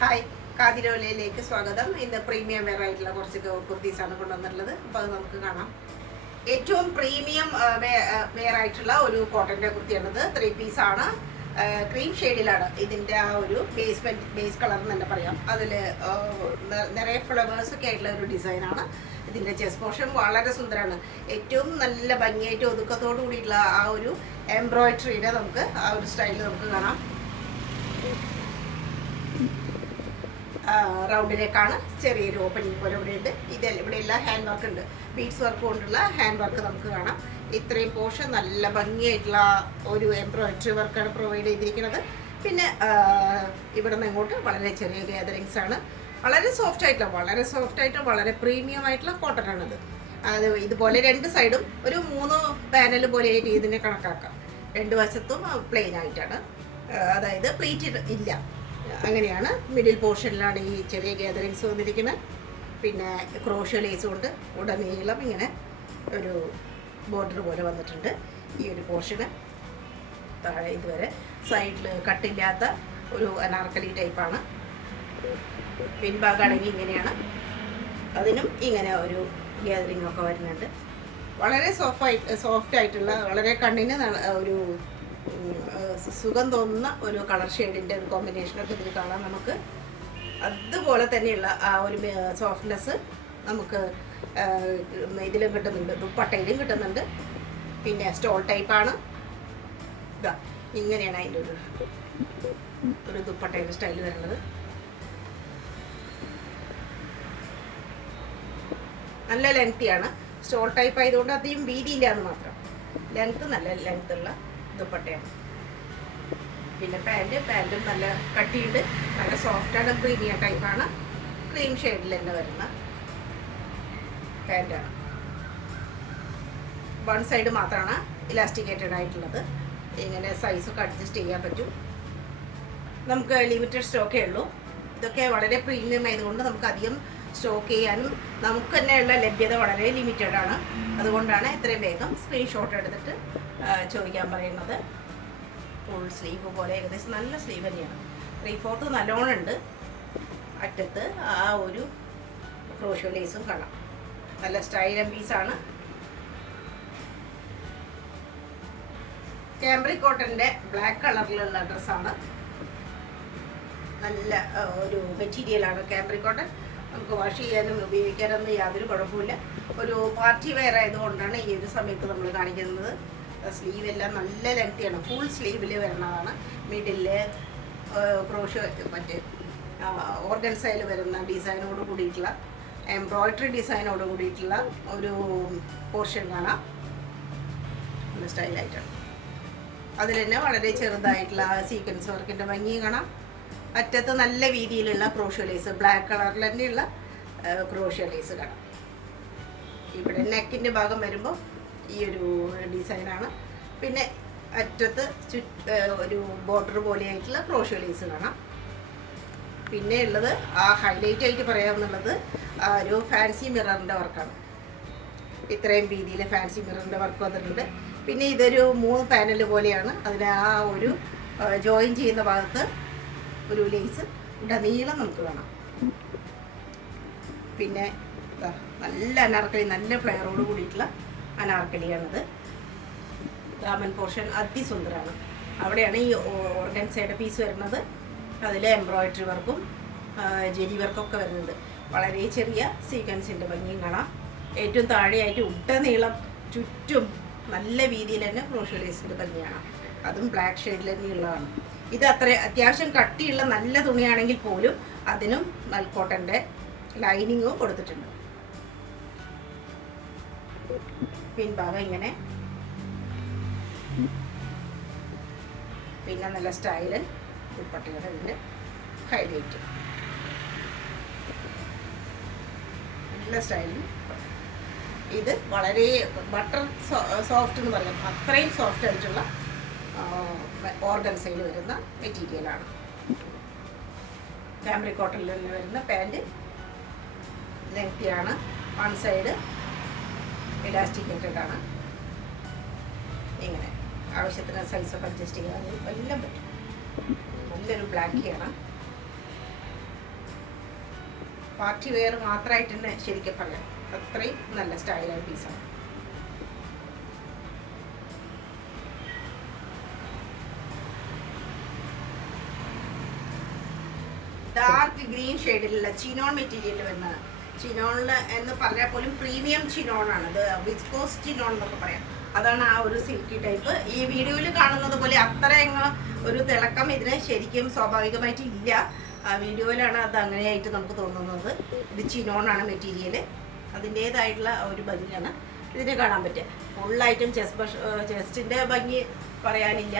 Hi, കാതിരോലയിലേക്ക് സ്വാഗതം. ഇന്ന് premium wear ആയിട്ടുള്ള കുറച്ച് കുർത്തീസാണ് കൊണ്ടുവന്നിട്ടുള്ളത്. അപ്പോൾ അത് നമുക്ക് കാണാം. ഏറ്റവും പ്രീമിയം വെയർ ആയിട്ടുള്ള ഒരു കോട്ടൻ്റെ കുർത്തിയാണിത്. 3 പീസാണ്. ക്രീം ഷെയ്ഡിലാണ് ഇതിൻ്റെ ആ ഒരു ബേസ് കളർ എന്ന് തന്നെ പറയാം. അതിൽ നിറയെ ഫ്ലവേഴ്സൊക്കെ ആയിട്ടുള്ള ഒരു ഡിസൈനാണ്. ഇതിൻ്റെ ചെസ്റ്റ് പോർഷൻ വളരെ സുന്ദരമാണ്. ഏറ്റവും നല്ല ഭംഗിയായിട്ട് ഒതുക്കത്തോടു കൂടിയിട്ടുള്ള ആ ഒരു എംബ്രോയിഡറിയുടെ നമുക്ക് ആ ഒരു സ്റ്റൈലിൽ നമുക്ക് കാണാം. റൗണ്ടിലേക്കാണ് ചെറിയൊരു ഓപ്പണിംഗ് പോലെ ഇവിടെ ഉണ്ട്. ഇവിടെ എല്ലാം ഹാൻഡ് വർക്ക് ഉണ്ട്. ബീഡ്സ് വർക്ക് കൊണ്ടുള്ള ഹാൻഡ് വർക്ക് നമുക്ക് കാണാം. ഇത്രയും പോർഷൻ നല്ല ഭംഗിയായിട്ടുള്ള ഒരു എംബ്രോയിഡറി വർക്കാണ് പ്രൊവൈഡ് ചെയ്തിരിക്കുന്നത്. പിന്നെ ഇവിടെ നിന്ന് ഇങ്ങോട്ട് വളരെ ചെറിയ ഗ്യാതറിങ്സ് ആണ്. വളരെ സോഫ്റ്റ് ആയിട്ടുള്ള വളരെ പ്രീമിയം ആയിട്ടുള്ള കോട്ടൺ ആണിത്. അത് ഇതുപോലെ രണ്ട് സൈഡും ഒരു 3 പാനൽ പോലെ ആയിട്ട് ഇതിനെ കണക്കാക്കാം. രണ്ട് വശത്തും പ്ലെയിൻ ആയിട്ടാണ്, അതായത് പ്ലീറ്റ് ഇല്ല. അങ്ങനെയാണ്. മിഡിൽ പോർഷനിലാണ് ഈ ചെറിയ ഗ്യാതറിങ്സ് വന്നിരിക്കുന്നത്. പിന്നെ ക്രോഷ്യോ ലേസ് കൊണ്ട് ഉടനീളം ഇങ്ങനെ ഒരു ബോർഡർ പോലെ വന്നിട്ടുണ്ട്. ഈ ഒരു പോർഷന് താഴെ ഇതുവരെ സൈഡിൽ കട്ടില്ലാത്ത ഒരു അനാർക്കലി ടൈപ്പാണ്. പിൻഭാഗം അടങ്ങി ഇങ്ങനെയാണ്. അതിനും ഇങ്ങനെ ഒരു ഗ്യാതറിംഗ് ഒക്കെ വരുന്നുണ്ട്. വളരെ സോഫ്റ്റ് ആയിട്ടുള്ള, വളരെ കണ്ണിന് ഒരു സുഖം തോന്നുന്ന ഒരു കളർ ഷെയ്ഡിൻ്റെ ഒരു കോമ്പിനേഷനൊക്കെ ഇതിൽ കാണാം നമുക്ക്. അതുപോലെ തന്നെയുള്ള ആ ഒരു സോഫ്റ്റ്നെസ് നമുക്ക് ഇതിലും കിട്ടുന്നുണ്ട്, ദുപ്പട്ടയിലും കിട്ടുന്നുണ്ട്. പിന്നെ സ്റ്റോൾ ടൈപ്പാണ്. ഇതാ ഇങ്ങനെയാണ് അതിൻ്റെ ഒരു ദുപ്പട്ടയുടെ സ്റ്റൈൽ വരുന്നത്. നല്ല ലെങ്തിയാണ്. സ്റ്റോൾ ടൈപ്പ് ആയതുകൊണ്ട് അധികം വീതിയില്ല എന്ന് മാത്രം. നല്ല ലെങ്ത്തുള്ള ദുപ്പട്ടയാണ്. പിന്നെ പാൻറ്റും നല്ല കട്ടിയുണ്ട്, നല്ല സോഫ്റ്റാണ്, പ്രീമിയം ടൈപ്പാണ്. ക്രീം ഷെയ്ഡിൽ തന്നെ വരുന്ന പാൻറ്റാണ്. വൺ സൈഡ് മാത്രമാണ് ഇലാസ്റ്റിക്കേറ്റഡ് ആയിട്ടുള്ളത്. ഇങ്ങനെ സൈസൊക്കെ അഡ്ജസ്റ്റ് ചെയ്യാൻ പറ്റും. നമുക്ക് ലിമിറ്റഡ് സ്റ്റോക്കേ ഉള്ളൂ. ഇതൊക്കെ വളരെ പ്രീമിയം ആയതുകൊണ്ട് നമുക്ക് അധികം സ്റ്റോക്ക് ചെയ്യാനും നമുക്ക് തന്നെയുള്ള ലഭ്യത വളരെ ലിമിറ്റഡ് ആണ്. അതുകൊണ്ടാണ് എത്രയും വേഗം സ്ക്രീൻഷോട്ട് എടുത്തിട്ട് ചോദിക്കാൻ പറയുന്നത്. ഫുൾ സ്ലീവ് പോലെ ഏകദേശം നല്ല സ്ലീവ് തന്നെയാണ്. 3/4 നല്ലോണം ഉണ്ട്. അറ്റത്ത് ആ ഒരു ക്രോഷ്യോ ലേസും കാണാം. നല്ല സ്റ്റൈലൻ പീസാണ്. കാംബ്രിക് കോട്ടൻ്റെ ബ്ലാക്ക് കളറിലുള്ള ഡ്രസ്സാണ്. നല്ല ഒരു മെറ്റീരിയലാണ് കാംബ്രിക് കോട്ടൺ. നമുക്ക് വാഷ് ചെയ്യാനും ഉപയോഗിക്കാനൊന്നും യാതൊരു കുഴപ്പമില്ല. ഒരു പാർട്ടി വെയർ ആയതുകൊണ്ടാണ് ഈ ഒരു സമയത്ത് നമ്മൾ കാണിക്കുന്നത്. സ്ലീവ് എല്ലാം നല്ല ലെങ്തിയാണ്. ഫുൾ സ്ലീവിൽ വരുന്നതാണ്. മിഡില് ക്രോഷ്യോ മറ്റേ ഓർഗൻസയിൽ വരുന്ന ഡിസൈനോട് കൂടിയിട്ടുള്ള എംബ്രോയിഡറി ഡിസൈനോട് കൂടിയിട്ടുള്ള ഒരു പോർഷൻ കാണാം. നല്ല സ്റ്റൈലായിട്ടാണ്. അതിൽ തന്നെ വളരെ ചെറുതായിട്ടുള്ള സീക്വൻസ് വർക്കിൻ്റെ ഭംഗി കാണാം. അറ്റത്ത് നല്ല വീതിയിലുള്ള ക്രോഷ്യോ ലേസ്, ബ്ലാക്ക് കളറിൽ തന്നെയുള്ള ക്രോഷ്യോ ലേസ് കാണാം. ഇവിടെ നെക്കിൻ്റെ ഭാഗം വരുമ്പോൾ ഈ ഒരു ഡിസൈനാണ്. പിന്നെ അറ്റത്ത് ഒരു ബോർഡർ പോലെയായിട്ടുള്ള ക്രോഷ്യോ ലേസ് കാണാം. പിന്നെ ഉള്ളത് ആ ഹൈലൈറ്റ് ആയിട്ട് പറയാമെന്നുള്ളത് ആ ഒരു ഫാൻസി മിററിൻ്റെ വർക്കാണ്. ഇത്രയും വീതിയിൽ ഫാൻസി മിററിൻ്റെ വർക്ക് വന്നിട്ടുണ്ട്. പിന്നെ ഇതൊരു 3 പാനൽ പോലെയാണ്. അതിന് ആ ഒരു ജോയിൻ ചെയ്യുന്ന ഭാഗത്ത് ഒരു ലേസ് ഉടനീളം നമുക്ക് കാണാം. പിന്നെ നല്ല അനാർക്കലി, നല്ല ഫ്ലെയറോട് കൂടിയിട്ടുള്ള അനാർക്കലിയാണിത്. ദാമൻ പോർഷൻ അതിസുന്ദരമാണ്. അവിടെയാണ് ഈ ഓർഗൻസയുടെ പീസ് വരുന്നത്. അതിൽ എംബ്രോയിഡറി വർക്കും ജെരി വർക്കൊക്കെ വരുന്നുണ്ട്. വളരെ ചെറിയ സീക്വൻസിൻ്റെ ഭംഗിയും കാണാം. ഏറ്റവും താഴെയായിട്ട് ഉടനീളം ചുറ്റും നല്ല രീതിയിൽ തന്നെ ക്രോഷ്യോ ലേസിൻ്റെ ഭംഗിയാണ്. അതും ബ്ലാക്ക് ഷെയ്ഡിൽ തന്നെയുള്ളതാണ്. ഇത് അത്യാവശ്യം കട്ടിയുള്ള നല്ല തുണിയാണെങ്കിൽ പോലും അതിനും കോട്ടൻ്റെ ലൈനിങ്ങും കൊടുത്തിട്ടുണ്ട്. പിൻഭാഗം ഇങ്ങനെ. പിന്നെ നല്ല സ്റ്റൈലൻ ദുപ്പട്ടയുടെ ഇതിൻ്റെ ഹൈലൈറ്റ്. നല്ല സ്റ്റൈലിൻ. ഇത് വളരെ ബട്ടർ സോഫ്റ്റ് എന്ന് പറയാം. അത്രയും സോഫ്റ്റ് ആയിട്ടുള്ള ഓർഗൻസയിൽ വരുന്ന മെറ്റീരിയലാണ്. കാംബ്രിക് കോട്ടണിൽ തന്നെ വരുന്ന പാൻറ്റ് ലെങ്തിയാണ്. വൺ സൈഡ് ഇലാസ്റ്റിക്കേറ്റഡ് ആണ്. ഇങ്ങനെ ആവശ്യത്തിന് സൈസൊക്കെ അഡ്ജസ്റ്റ് ചെയ്യാൻ എല്ലാം പറ്റും. നല്ലൊരു ബ്ലാക്ക് ആണ്. പാർട്ടി വെയർ മാത്രമായിട്ട് തന്നെ ശരിക്കും പറയാം, അത്രയും നല്ല സ്റ്റൈലായ പീസാണ്. ഡാർക്ക് ഗ്രീൻ ഷെയ്ഡിലുള്ള ചിനോൺ മെറ്റീരിയൽ വരുന്നത്. ചിനോണിൽ എന്ന് പറഞ്ഞാൽ പോലും പ്രീമിയം ചിനോണാണ് ഇത്, വിസ്കോസ് ചിനോൺ എന്നൊക്കെ പറയാം. അതാണ് ആ ഒരു സിൽക്കി ടൈപ്പ്. ഈ വീഡിയോയിൽ കാണുന്നത് പോലെ അത്ര ഒരു തിളക്കം ഇതിന് ശരിക്കും സ്വാഭാവികമായിട്ട് ഇല്ല. വീഡിയോയിലാണ് അത് അങ്ങനെയായിട്ട് നമുക്ക് തോന്നുന്നത്. ഇത് ചിനോണാണ് മെറ്റീരിയൽ, അതിൻ്റേതായിട്ടുള്ള ഒരു ഭംഗിയാണ് ഇതിനെ കാണാൻ പറ്റുക. ഫുള്ളായിട്ടും ചെസ്റ്റിൻ്റെ ഭംഗി പറയാനില്ല,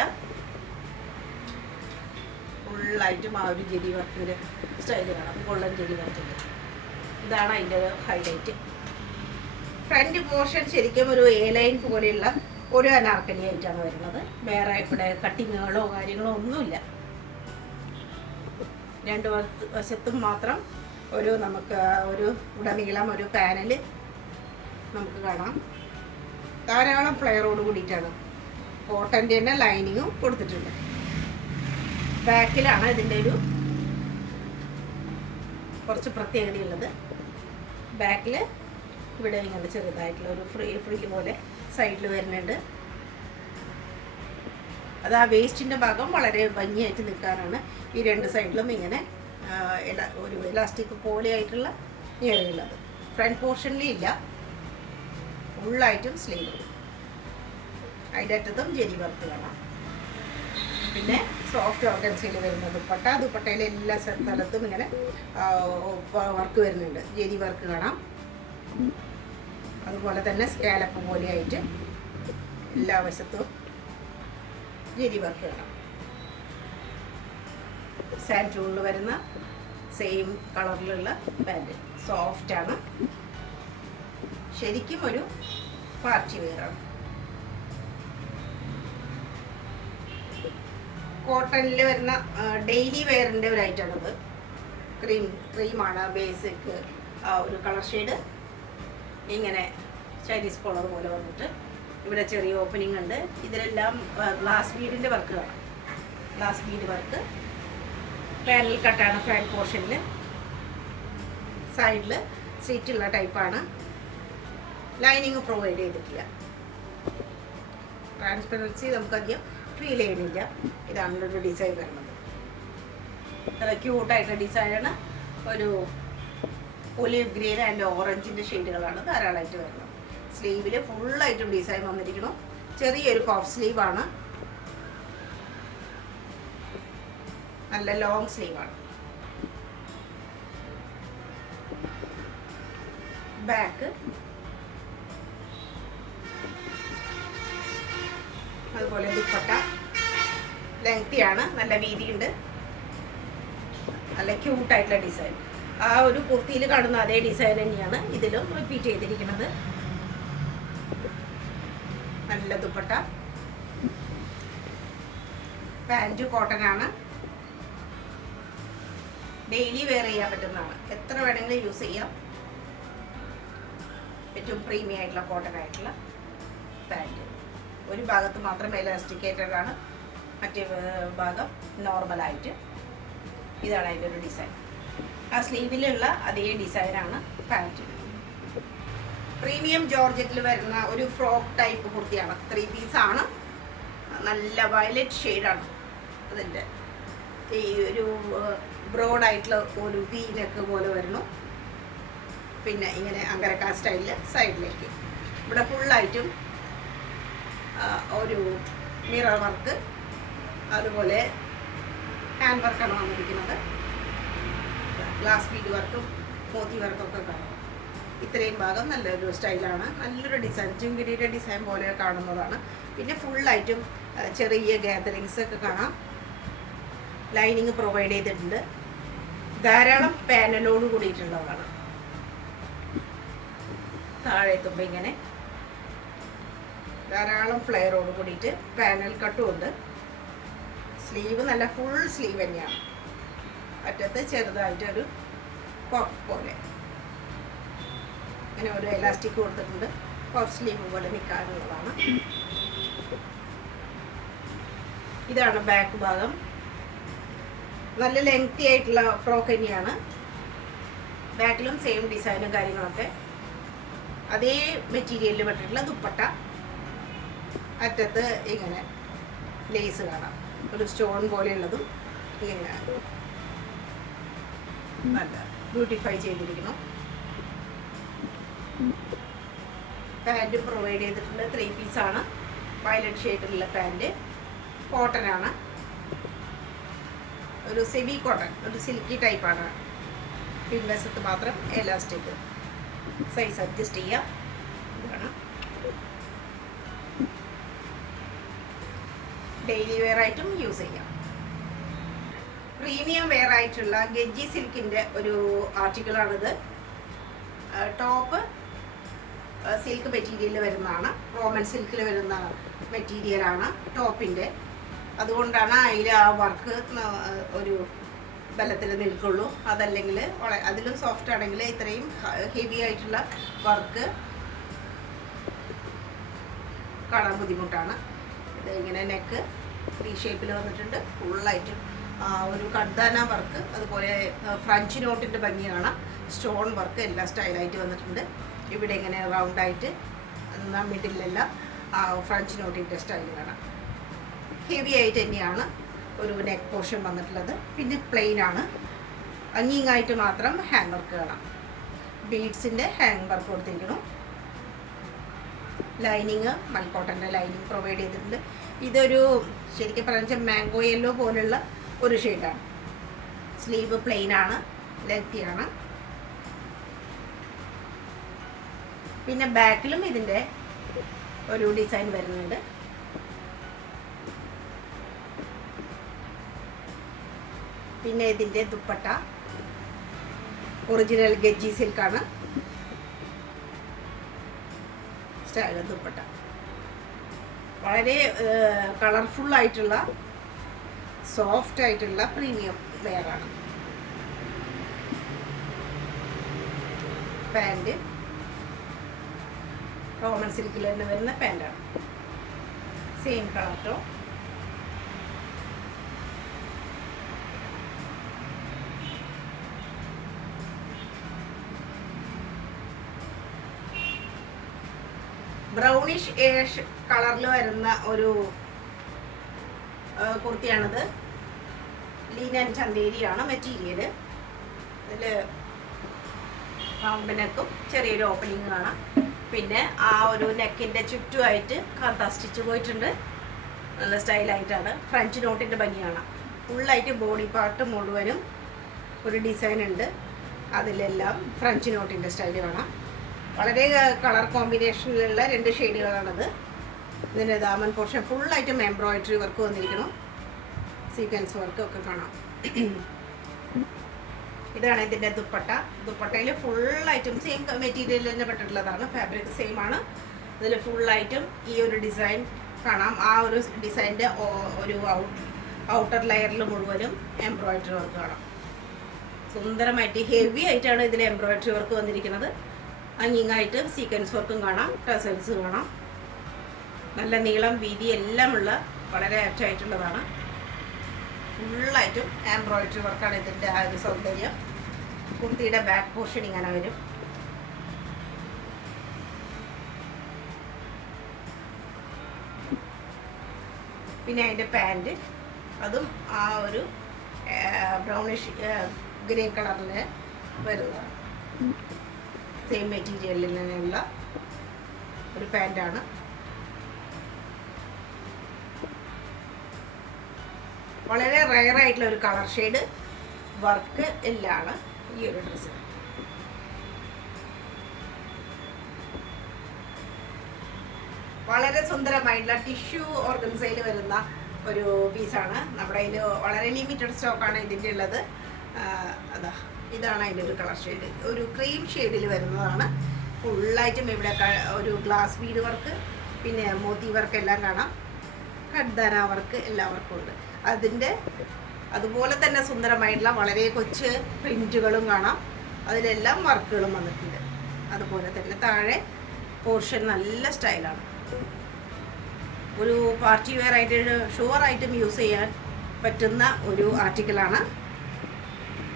ഫുള്ളായിട്ടും ആ ഒരു ജെരി വർക്കിൻ്റെ സ്റ്റൈൽ കാണാം, ഗോൾഡൻ ജെരി വർക്കിൻ്റെ. ഇതാണ് അതിൻ്റെ ഹൈലൈറ്റ്. ഫ്രണ്ട് പോർഷൻ ശരിക്കും ഒരു എ ലൈൻ പോലെയുള്ള ഒരു അനാർക്കലി ആയിട്ടാണ് വരുന്നത്. വേറെ ഇവിടെ കട്ടിങ്ങുകളോ കാര്യങ്ങളോ ഒന്നുമില്ല. രണ്ട് വശത്തും മാത്രം ഒരു നമുക്ക് ഒരു ഉടനീളം ഒരു പാനൽ നമുക്ക് കാണാം. ധാരാളം ഫ്ലെയറോട് കൂടിയിട്ടാണ്. കോട്ടൻ്റെ തന്നെ ലൈനിങ്ങും കൊടുത്തിട്ടുണ്ട്. ബാക്കിലാണ് ഇതിൻ്റെ ഒരു കുറച്ച് പ്രത്യേകതയുള്ളത്. ബാക്കിൽ ഇവിടെ ഇങ്ങനെ ചെറുതായിട്ടുള്ള ഒരു ഫ്രീ പോലെ സൈഡിൽ വരുന്നുണ്ട്. അത് ആ വേസ്റ്റിൻ്റെ ഭാഗം വളരെ ഭംഗിയായിട്ട് നിൽക്കാനാണ് ഈ രണ്ട് സൈഡിലും ഇങ്ങനെ ഒരു ഇലാസ്റ്റിക് പോലെ ആയിട്ടുള്ള ഞെറിയുള്ളത്. ഫ്രണ്ട് പോർഷനിലും ഇല്ല, ഫുള്ളായിട്ടും സ്ലീവ്. അതിൻ്റെ അറ്റത്തും ജെരി വർക്ക് കാണാം. പിന്നെ സോഫ്റ്റ് ഓർഗൻസിൽ വരുന്ന ദുപ്പട്ടയിൽ എല്ലാ സ്ഥലത്തും ഇങ്ങനെ വർക്ക് വരുന്നുണ്ട്. ജെരി വർക്ക് കാണാം. അതുപോലെ തന്നെ സ്കാലപ്പ് പോലെയായിട്ട് എല്ലാ വശത്തും ജെരി വർക്ക് കാണാം. സാൻഡ് ടൂണിൽ വരുന്ന സെയിം കളറിലുള്ള പാൻറ്, സോഫ്റ്റാണ്, ശരിക്കും ഒരു പാർട്ടി വെയറാണ്. കോട്ടണിൽ വരുന്ന ഡെയിലി വെയറിൻ്റെ ഒരു ഐറ്റമാണത്. ക്രീമാണ് ബേസിക് ഒരു കളർ ഷെയ്ഡ്. ഇങ്ങനെ ചൈനീസ് കോളർ പോലെ വന്നിട്ട് ഇവിടെ ചെറിയ ഓപ്പണിംഗ് ഉണ്ട്. ഇതിലെല്ലാം ഗ്ലാസ് ബീഡിൻ്റെ വർക്ക് കാണാം. ഗ്ലാസ് ബീഡ് വർക്ക് പാനൽ കട്ടാണ്. ഫ്രണ്ട് പോർഷനിൽ സൈഡിൽ സീറ്റുള്ള ടൈപ്പാണ്. ലൈനിങ് പ്രൊവൈഡ് ചെയ്തിട്ടില്ല. ട്രാൻസ്പെറൻസി നമുക്കധികം ഫീൽ ചെയ്യുന്നില്ല. ഇതാണ് ഒരു ഡിസൈൻ വരുന്നത്. നല്ല ക്യൂട്ടായിട്ടുള്ള ഡിസൈനാണ്. ഒരു ഒലിവ് ഗ്രീൻ ആൻഡ് ഓറഞ്ചിൻ്റെ ഷെയ്ഡുകളാണ് ധാരാളമായിട്ട് വരുന്നത്. സ്ലീവിൽ ഫുള്ളായിട്ടും ഡിസൈൻ വന്നിരിക്കണം. ചെറിയൊരു പഫ് സ്ലീവാണ്, നല്ല ലോങ് സ്ലീവാണ്. ബാക്ക് അതുപോലെ ദുപ്പട്ട ലെങ്തിയാണ്, നല്ല വീതിയുണ്ട്, നല്ല ക്യൂട്ടായിട്ടുള്ള ഡിസൈൻ. ആ ഒരു കുർത്തിയിൽ കാണുന്ന അതേ ഡിസൈൻ തന്നെയാണ് ഇതിലും റിപ്പീറ്റ് ചെയ്തിരിക്കുന്നത്. നല്ല ദുപ്പട്ട, പാൻറ് കോട്ടൺ ആണ്. ഡെയിലി വെയർ ചെയ്യാൻ പറ്റുന്നതാണ്, എത്ര വേണമെങ്കിലും യൂസ് ചെയ്യാം. ഏറ്റവും പ്രീമിയം ആയിട്ടുള്ള കോട്ടൺ ആയിട്ടുള്ള പാൻറ്. ഒരു ഭാഗത്ത് മാത്രം എലാസ്റ്റിക്കേറ്റഡ് ആണ്, മറ്റേ ഭാഗം നോർമലായിട്ട്. ഇതാണ് അതിൻ്റെ ഒരു ഡിസൈൻ. ആ സ്ലീവിലുള്ള അതേ ഡിസൈനാണ് പാൻറ്. പ്രീമിയം ജോർജറ്റിൽ വരുന്ന ഒരു ഫ്രോക്ക് ടൈപ്പ് കുർത്തിയാണ്. 3 പീസാണ്. നല്ല വയലറ്റ് ഷെയ്ഡാണ് അതിൻ്റെ. ഈ ഒരു ബ്രോഡായിട്ടുള്ള ഒരു വീനൊക്കെ പോലെ വരുന്നു. പിന്നെ ഇങ്ങനെ അങ്കരക്ക സ്റ്റൈലിൽ സൈഡിലേക്ക് ഇവിടെ ഫുള്ളായിട്ടും ഒരു മിറർ വർക്ക്, അതുപോലെ ഹാൻഡ് വർക്കാണ് വന്നിരിക്കുന്നത്. ഗ്ലാസ് ബീഡ് വർക്കും മോത്തി വർക്കൊക്കെ കാണാം. ഇത്രയും ഭാഗം നല്ലൊരു സ്റ്റൈലാണ്, നല്ലൊരു ഡിസൈൻ, ചുങ്കിടിയുടെ ഡിസൈൻ പോലെ കാണുന്നതാണ്. പിന്നെ ഫുള്ളായിട്ടും ചെറിയ ഗ്യാതറിങ്സ് ഒക്കെ കാണാം. ലൈനിങ് പ്രൊവൈഡ് ചെയ്തിട്ടുണ്ട്. ധാരാളം പാനലോട് കൂടിയിട്ടുള്ളതാണ്. താഴെ എത്തുമ്പോൾ ഇങ്ങനെ ധാരാളം ഫ്ലെയറോട് കൂടിയിട്ട് പാനൽ കട്ടും ഉണ്ട്. സ്ലീവ് നല്ല ഫുൾ സ്ലീവ് തന്നെയാണ്. അറ്റത്ത് ചെറുതായിട്ടൊരു പഫ് പോലെ അങ്ങനെ ഒരു എലാസ്റ്റിക് കൊടുത്തിട്ടുണ്ട്. പഫ് സ്ലീവ് പോലെ നിൽക്കാനുള്ളതാണ്. ഇതാണ് ബാക്ക് ഭാഗം. നല്ല ലെങ്തി ആയിട്ടുള്ള ഫ്രോക്ക് തന്നെയാണ്. ബാക്കിലും സെയിം ഡിസൈനും കാര്യങ്ങളൊക്കെ. അതേ മെറ്റീരിയലിൽ പെട്ടിട്ടുള്ള ദുപ്പട്ട, അറ്റത്ത് ഇങ്ങനെ ലേസ് കാണാം, ഒരു സ്റ്റോൺ പോലെയുള്ളതും ഇങ്ങനെയാണ് നല്ല ബ്യൂട്ടിഫൈ ചെയ്തിരിക്കുന്നു. പാൻറ്റ് പ്രൊവൈഡ് ചെയ്തിട്ടുണ്ട് 3 പീസാണ്. വയലറ്റ് ഷെയ്ഡിലുള്ള പാൻറ്റ്, കോട്ടനാണ്, ഒരു സെമി കോട്ടൺ, ഒരു സിൽക്കി ടൈപ്പാണ്. പിൻവശത്ത് മാത്രം എലാസ്റ്റിക്, സൈസ് അഡ്ജസ്റ്റ് ചെയ്യാം. ഇതാണ് ഡെയിലി വെയർ ആയിട്ടും യൂസ് ചെയ്യാം. പ്രീമിയം വെയർ ആയിട്ടുള്ള ഗെജ്ജി സിൽക്കിൻ്റെ ഒരു ആർട്ടിക്കിളാണിത്. ടോപ്പ് സിൽക്ക് മെറ്റീരിയൽ വരുന്നതാണ്, റോമൻ സിൽക്കിൽ വരുന്ന മെറ്റീരിയലാണ് ടോപ്പിൻ്റെ. അതുകൊണ്ടാണ് അതിൽ ആ വർക്ക് ഒരു ബലത്തിൽ നിൽക്കുള്ളൂ. അതല്ലെങ്കിൽ അതിലും സോഫ്റ്റ് ആണെങ്കിൽ ഇത്രയും ഹെവി ആയിട്ടുള്ള വർക്ക് കാണാൻ ബുദ്ധിമുട്ടാണ്. ഇത് ഇങ്ങനെ നെക്ക് ഈ ഷേപ്പിൽ വന്നിട്ടുണ്ട്. ഫുള്ളായിട്ടും ഒരു കർദാന വർക്ക്, അതുപോലെ ഫ്രഞ്ച് നോട്ടിൻ്റെ ഭംഗി കാണാം. സ്റ്റോൺ വർക്ക് എല്ലാം സ്റ്റൈലായിട്ട് വന്നിട്ടുണ്ട്. ഇവിടെ ഇങ്ങനെ റൗണ്ടായിട്ട് മിഡിലെല്ലാം ഫ്രഞ്ച് നോട്ടിൻ്റെ സ്റ്റൈൽ കാണാം. ഹെവി ആയിട്ട് തന്നെയാണ് ഒരു നെക്ക് പോർഷൻ വന്നിട്ടുള്ളത്. പിന്നെ പ്ലെയിൻ ആണ്, അങ്ങിങ്ങായിട്ട് മാത്രം ഹാൻഡ് വർക്ക് കാണാം. ബീഡ്സിൻ്റെ ഹാൻഡ് വർക്ക് കൊടുത്തിരിക്കുന്നു. ലൈനിങ് മൽക്കോട്ടൻ്റെ ലൈനിങ് പ്രൊവൈഡ് ചെയ്തിട്ടുണ്ട്. ഇതൊരു ശരിക്കും പറഞ്ഞാൽ മാംഗോ യെല്ലോ പോലുള്ള ഒരു ഷെയ്ഡാണ്. സ്ലീവ് പ്ലെയിൻ ആണ്, ലെങ്തിയാണ്. പിന്നെ ബാക്കിലും ഇതിൻ്റെ ഒരു ഡിസൈൻ വരുന്നുണ്ട്. പിന്നെ ഇതിൻ്റെ ദുപ്പട്ട ഒറിജിനൽ ഗെജ്ജി സിൽക്കാണ് സ്റ്റൈൽ ദുപ്പട്ട. വളരെ കളർഫുള്ളായിട്ടുള്ള സോഫ്റ്റ് ആയിട്ടുള്ള പ്രീമിയം വെയറാണ്. പാൻറ് റോമൻ സിൽക്കിൽ തന്നെ വരുന്ന പാൻറ്റാണ്, സെയിം കളർ ടോൺ. ബ്രൗണിഷ് ഏഷ് കളറിൽ വരുന്ന ഒരു കുർത്തിയാണിത്. Linen ചന്തേരിയാണ് material. ഇതിൽ റൗണ്ട് നെക്കും ചെറിയൊരു ഓപ്പണിങ് കാണാം. പിന്നെ ആ ഒരു നെക്കിൻ്റെ ചുറ്റുമായിട്ട് കന്ത സ്റ്റിച്ച് പോയിട്ടുണ്ട്. നല്ല സ്റ്റൈലായിട്ടാണ്. ഫ്രഞ്ച് നോട്ടിൻ്റെ ഭംഗി കാണാം. ഫുള്ളായിട്ട് ബോഡി പാർട്ട് മുഴുവനും ഒരു ഡിസൈൻ ഉണ്ട്. അതിലെല്ലാം ഫ്രഞ്ച് നോട്ടിൻ്റെ സ്റ്റൈൽ കാണാം. വളരെ കളർ കോമ്പിനേഷനിലുള്ള 2 ഷെയ്ഡുകളാണത്. ഇതിൻ്റെ ദാമൻ പോർഷൻ ഫുള്ളായിട്ടും എംബ്രോയിഡറി വർക്ക് വന്നിരിക്കണം. സീക്വൻസ് വർക്ക് ഒക്കെ കാണാം. ഇതാണ് ഇതിൻ്റെ ദുപ്പട്ട. ദുപ്പട്ടയിൽ ഫുള്ളായിട്ടും സെയിം മെറ്റീരിയൽ തന്നെ പെട്ടിട്ടുള്ളതാണ്. ഫാബ്രിക് സെയിം ആണ്. ഇതിൽ ഫുള്ളായിട്ടും ഈ ഒരു ഡിസൈൻ കാണാം. ആ ഒരു ഡിസൈൻ്റെ ഒരു ഔട്ടർ ലെയറിൽ മുഴുവനും എംബ്രോയിഡറി വർക്ക് കാണാം. സുന്ദരമായിട്ട് ഹെവി ആയിട്ടാണ് ഇതിൽ എംബ്രോയിഡറി വർക്ക് വന്നിരിക്കുന്നത്. അങ്ങിങ്ങായിട്ട് സീക്വൻസ് വർക്കും കാണാം, ടസൽസ് കാണാം. നല്ല നീളം വീതി എല്ലാമുള്ള വളരെ ആപ്റ്റായിട്ടുള്ളതാണ്. ഫുള്ളായിട്ടും എംബ്രോയിഡറി വർക്കാണ് ഇതിൻ്റെ ആ ഒരു സൗന്ദര്യം. കുർത്തിയുടെ ബാക്ക് പോർഷൻ ഇങ്ങനെ വരും. പിന്നെ അതിൻ്റെ പാൻറ് അതും ആ ഒരു ബ്രൗണിഷ് ഗ്രേ കളറിൽ വരുന്നതാണ്. സെയിം മെറ്റീരിയലിൽ തന്നെയുള്ള ഒരു പാൻറ്റാണ്. വളരെ റെയർ ആയിട്ടുള്ള ഒരു കളർ ഷെയ്ഡ് വർക്ക് എല്ലാമാണ് ഈ ഒരു ഡ്രസ്സ്. വളരെ സുന്ദരമായിട്ടുള്ള ടിഷ്യൂ ഓർഗൻസയിൽ വരുന്ന ഒരു പീസാണ്. നമ്മുടെ അതിൽ വളരെ ലിമിറ്റഡ് സ്റ്റോക്കാണ് ഇതിൻ്റെ ഉള്ളത്. അതാ ഇതാണ് അതിൻ്റെ ഒരു കളർ ഷെയ്ഡ്. ഒരു ക്രീം ഷെയ്ഡിൽ വരുന്നതാണ്. ഫുള്ളായിട്ടും ഇവിടെ ഒരു ഗ്ലാസ് ബീഡ് വർക്ക്, പിന്നെ മോത്തി വർക്ക് എല്ലാം കാണാം. കർദാന വർക്ക് എല്ലാവർക്കും ഉണ്ട്. അതിൻ്റെ അതുപോലെ തന്നെ സുന്ദരമായിട്ടുള്ള വളരെ കൊച്ചു പ്രിൻറ്റുകളും കാണാം. അതിലെല്ലാം വർക്കുകളും വന്നിട്ടുണ്ട്. അതുപോലെ തന്നെ താഴെ പോർഷൻ നല്ല സ്റ്റൈലാണ്. ഒരു പാർട്ടി വെയർ ആയിട്ട് ഷുവറായിട്ടും യൂസ് ചെയ്യാൻ പറ്റുന്ന ഒരു ആർട്ടിക്കിളാണ്.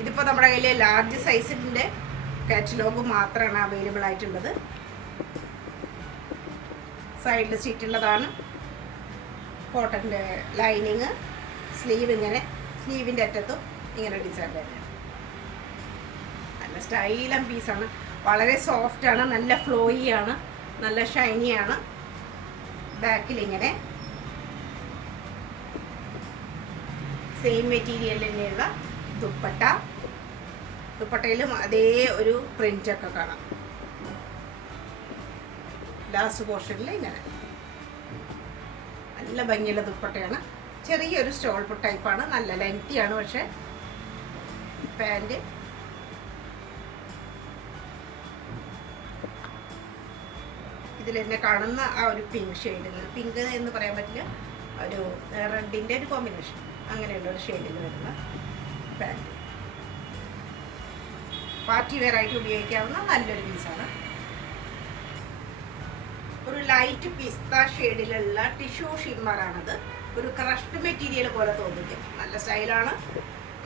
ഇതിപ്പോൾ നമ്മുടെ കയ്യിൽ ലാർജ് സൈസിൻ്റെ കാറ്റലോഗ് മാത്രമാണ് അവൈലബിൾ ആയിട്ടുള്ളത്. സൈഡിൽ സ്റ്റിച്ചുള്ളതാണ്. കോട്ടൻ്റെ ലൈനിങ്, സ്ലീവ് ഇങ്ങനെ, സ്ലീവിൻ്റെ അറ്റത്തും ഇങ്ങനെ ഡിസൈൻ തന്നെ. നല്ല സ്റ്റൈലൻ പീസാണ്, വളരെ സോഫ്റ്റാണ്, നല്ല ഫ്ലോയി ആണ്, നല്ല ഷൈനിയാണ്. ബാക്കിൽ ഇങ്ങനെ സെയിം മെറ്റീരിയൽ തന്നെയുള്ള ദുപ്പട്ട. ദുപ്പട്ടയിലും അതേ ഒരു പ്രിൻ്റൊക്കെ കാണാം. ലാസ്റ്റ് പോർഷനിൽ ഇങ്ങനെ നല്ല ഭംഗിയുള്ള ദുപ്പട്ടയാണ്. ചെറിയൊരു സ്റ്റോൾ ടൈപ്പാണ്, നല്ല ലെങ്തിയാണ്. പക്ഷേ പാൻറ് ഇതിൽ തന്നെ കാണുന്ന ആ ഒരു പിങ്ക് ഷെയ്ഡിൽ, പിങ്ക് എന്ന് പറയാൻ പറ്റില്ല, ഒരു റെഡിൻ്റെ ഒരു കോമ്പിനേഷൻ, അങ്ങനെയുള്ള ഒരു ഷെയ്ഡിൽ വരുന്ന പാൻറ്. പാർട്ടി വെയർ ആയിട്ട് ഉപയോഗിക്കാവുന്ന നല്ലൊരു പീസാണ്. ഒരു ലൈറ്റ് പിസ്ത ഷെയ്ഡിലുള്ള ടിഷ്യൂ ഷിമ്മറാണത്. ഒരു ക്രഷ്ഡ് മെറ്റീരിയൽ പോലെ തോന്നിക്കും. നല്ല സ്റ്റൈലാണ്,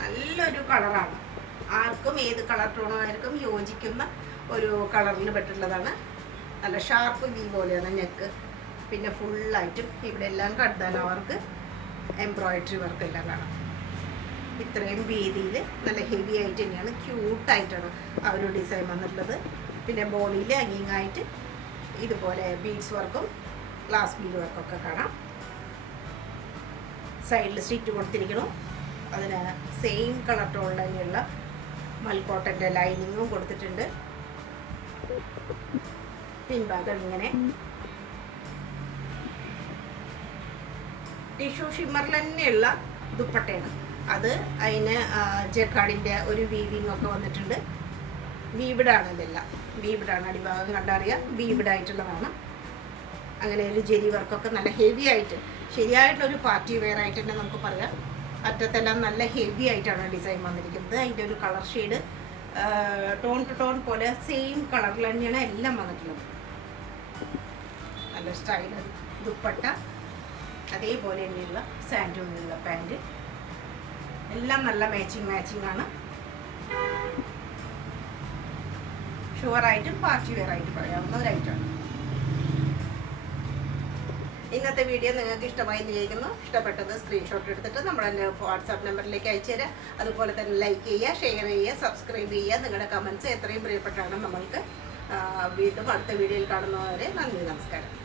നല്ലൊരു കളറാണ്. ആർക്കും ഏത് കളർ ടോണുമാർക്കും യോജിക്കുന്ന ഒരു കളറിൽ പെട്ടുള്ളതാണ്. നല്ല ഷാർപ്പ് വി പോലെയാണ് നെക്ക്. പിന്നെ ഫുള്ളായിട്ടും ഇവിടെ എല്ലാം കണ്ടാൽ അവർക്ക് എംബ്രോയിഡറി വർക്ക് എല്ലാം കാണാം. ഇത്രയും വീതിയിൽ നല്ല ഹെവി ആയിട്ട് തന്നെയാണ്, ക്യൂട്ടായിട്ടാണ് ആ ഒരു ഡിസൈൻ വന്നിട്ടുള്ളത്. പിന്നെ ബോഡിയിൽ ഹങ്ങിങ്ങായിട്ട് ഇതുപോലെ ബീഡ്സ് വർക്കും ഗ്ലാസ് ബീഡ് വർക്കൊക്കെ കാണാം. സൈഡിൽ സ്റ്റിച്ച് കൊടുത്തിരിക്കണം. അതിന് സെയിം കളർ ടോണിൽ തന്നെയുള്ള മൽക്കോട്ടൻ്റെ ലൈനിങ്ങും കൊടുത്തിട്ടുണ്ട്. പിൻഭാഗം ഇങ്ങനെ ടിഷ്യൂ ഷിമ്മറിൽ തന്നെയുള്ള ദുപ്പട്ടയാണ്. അത് അതിന് ജക്കാർഡിൻ്റെ ഒരു വീവിങ് ഒക്കെ വന്നിട്ടുണ്ട്. വീവിഡാണ് ഇതെല്ലാം, വീവിഡാണ്. അടിഭാഗം കണ്ടറിയാം, വീവിഡായിട്ടുള്ളതാണ്. അങ്ങനെ ഒരു ജെരി വർക്കൊക്കെ നല്ല ഹെവി ആയിട്ട്, ശരിയായിട്ടൊരു പാർട്ടി വെയർ ആയിട്ട് തന്നെ നമുക്ക് പറയാം. അറ്റത്തെല്ലാം നല്ല ഹെവി ആയിട്ടാണ് ഡിസൈൻ വന്നിരിക്കുന്നത്. അതിൻ്റെ ഒരു colour shade tone to tone പോലെ സെയിം കളറിൽ തന്നെയാണ് എല്ലാം വന്നിട്ടുള്ളത്. നല്ല സ്റ്റൈൽ ദുപ്പട്ട, അതേപോലെ തന്നെയുള്ള സാൻഡൂണിലുള്ള പാൻറ്, എല്ലാം നല്ല മാച്ചിങ് ആണ്. ഷുവറായിട്ടും പാർട്ടി വെയർ ആയിട്ട് പറയാവുന്ന ഒരു ഐറ്റമാണ്. ഇന്നത്തെ വീഡിയോ നിങ്ങൾക്ക് ഇഷ്ടമായി വിചാരിക്കുന്നു. ഇഷ്ടപ്പെട്ടത് സ്ക്രീൻഷോട്ട് എടുത്തിട്ട് നമ്മുടെ വാട്സാപ്പ് നമ്പറിലേക്ക് അയച്ചു തരാം. അതുപോലെ തന്നെ ലൈക്ക് ചെയ്യുക, ഷെയർ ചെയ്യുക, സബ്സ്ക്രൈബ് ചെയ്യുക. നിങ്ങളുടെ കമൻറ്റ്സ് എത്രയും പ്രിയപ്പെട്ടാണ് നമ്മൾക്ക്. വീണ്ടും അടുത്ത വീഡിയോയിൽ കാണുന്നവരെ നന്ദി, നമസ്കാരം.